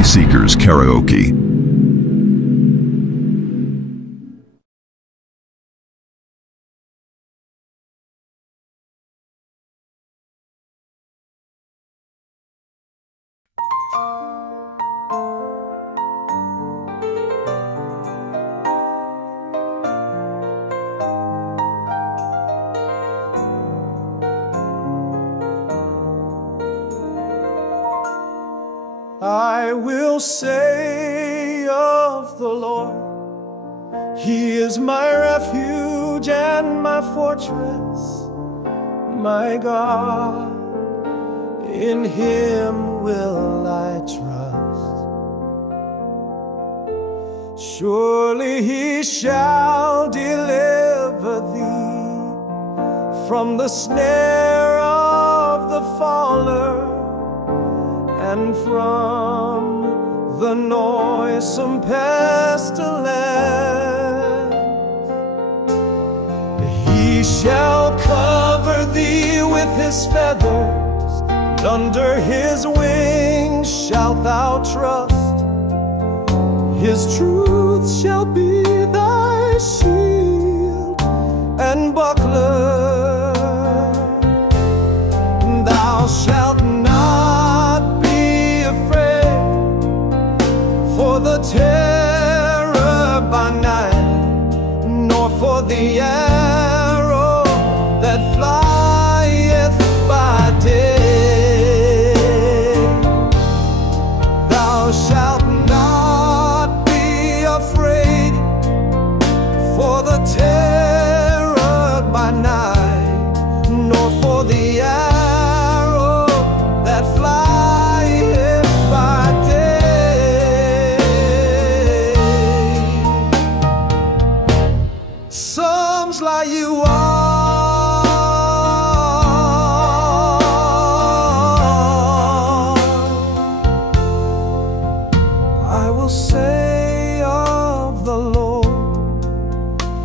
Destiny Seekers Karaoke. I will say of the Lord, He is my refuge and my fortress, my God, in Him will I trust. Surely He shall deliver thee from the snare of the faller, and from the noisome pestilence. He shall cover thee with His feathers, and under His wings shalt thou trust. His truth shall be thy shield and buckler. Thou shalt not be afraid for the terror by night, nor for the arrow that flieth by day. Thou shalt not be afraid for the terror by night, nor for the arrow that flieth by day. Psalms like you are, I will say of the Lord,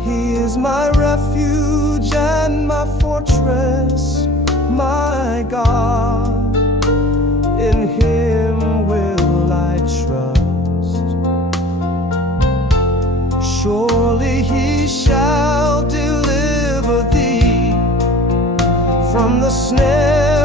He is my refuge and my fortress, my God, in Him will I trust. Surely He shall deliver thee from the snare